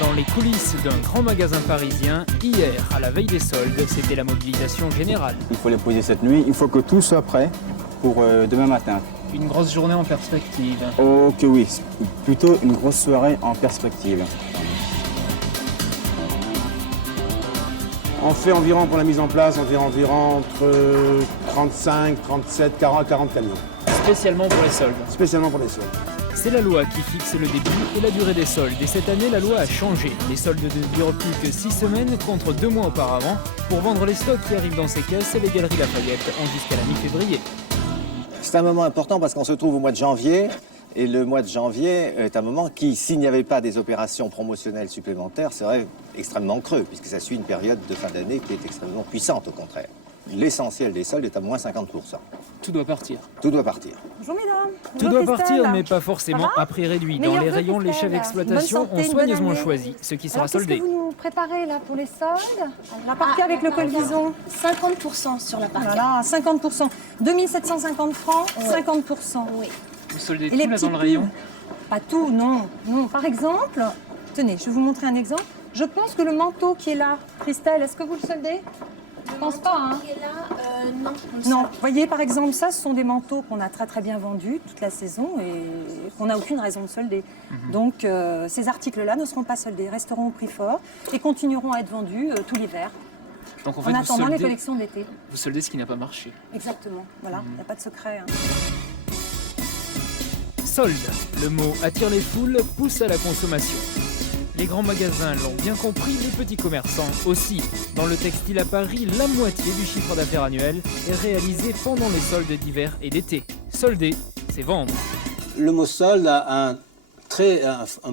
Dans les coulisses d'un grand magasin parisien, hier, à la veille des soldes, c'était la mobilisation générale. Il faut les poser cette nuit, il faut que tout soit prêt pour demain matin. Une grosse journée en perspective. Oh que oui, plutôt une grosse soirée en perspective. On fait environ, pour la mise en place, on fait environ entre 35, 37, 40 camions. Spécialement pour les soldes. Spécialement pour les soldes. C'est la loi qui fixe le début et la durée des soldes. Et cette année, la loi a changé. Les soldes ne durent plus que 6 semaines contre 2 mois auparavant. Pour vendre les stocks qui arrivent dans ces caisses, les Galeries Lafayette ont jusqu'à la mi-février. C'est un moment important parce qu'on se trouve au mois de janvier. Et le mois de janvier est un moment qui, s'il n'y avait pas des opérations promotionnelles supplémentaires, serait extrêmement creux, puisque ça suit une période de fin d'année qui est extrêmement puissante, au contraire. L'essentiel des soldes est à moins 50%. Tout doit partir. Tout doit partir. Bonjour mesdames. Tout doit partir, mais pas forcément à prix réduit. Dans les rayons, les chefs d'exploitation ont soigneusement choisi ce qui sera soldé. Qu'est-ce que vous nous préparez là pour les soldes? La partie avec le colvison. 50% sur la partie. Voilà, 50%. 2750 francs, 50%. Oui. Vous soldez Et tout les là petits dans le rayon? Pas tout, non. Non. Par exemple, tenez, je vais vous montrer un exemple. Je pense que le manteau qui est là, Christelle, est-ce que vous le soldez? Je pense pas, hein. Qui est là, non. Non, vous voyez, par exemple, ça, ce sont des manteaux qu'on a très très bien vendus toute la saison et qu'on n'a aucune raison de solder. Donc, ces articles-là ne seront pas soldés, resteront au prix fort et continueront à être vendus tout l'hiver. Donc en En fait, vous attendant les soldez, collections d'été. vous soldez ce qui n'a pas marché. Exactement, voilà, il n'y a pas de secret. Hein. Solde. Le mot attire les foules, pousse à la consommation. Les grands magasins l'ont bien compris, les petits commerçants aussi. Dans le textile à Paris, la moitié du chiffre d'affaires annuel est réalisé pendant les soldes d'hiver et d'été. Solder, c'est vendre. Le mot solde a un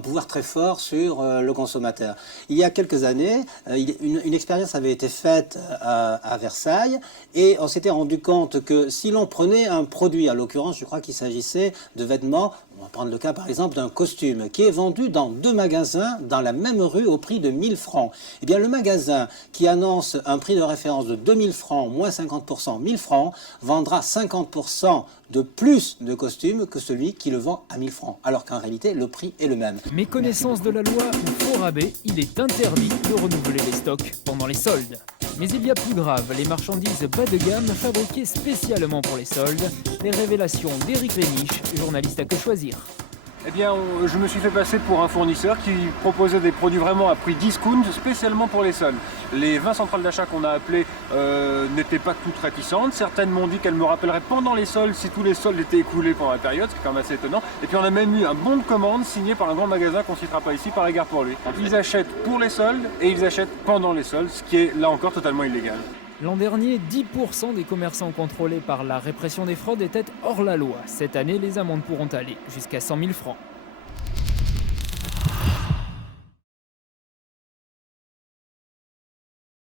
pouvoir très fort sur le consommateur. Il y a quelques années, une expérience avait été faite à Versailles et on s'était rendu compte que si l'on prenait un produit, à l'occurrence je crois qu'il s'agissait de vêtements, on va prendre le cas par exemple d'un costume qui est vendu dans 2 magasins dans la même rue au prix de 1000 francs. Eh bien le magasin qui annonce un prix de référence de 2000 francs moins 50%, 1000 francs, vendra 50% de plus de costumes que celui qui le vend à 1000 francs. Alors qu'en réalité, le prix est le même. Méconnaissance de la loi ou faux rabais, il est interdit de renouveler les stocks pendant les soldes. Mais il y a plus grave, les marchandises bas de gamme fabriquées spécialement pour les soldes. Les révélations d'Éric Réniche, journaliste à Que Choisir. Eh bien, je me suis fait passer pour un fournisseur qui proposait des produits vraiment à prix discount, spécialement pour les soldes. Les 20 centrales d'achat qu'on a appelées n'étaient pas toutes réticentes. Certaines m'ont dit qu'elles me rappelleraient pendant les soldes si tous les soldes étaient écoulés pendant la période, ce qui est quand même assez étonnant. Et puis on a même eu un bon de commande signé par un grand magasin qu'on ne citera pas ici, par égard pour lui. Ils achètent pour les soldes et ils achètent pendant les soldes, ce qui est là encore totalement illégal. L'an dernier, 10% des commerçants contrôlés par la répression des fraudes étaient hors la loi. Cette année, les amendes pourront aller jusqu'à 100 000 francs.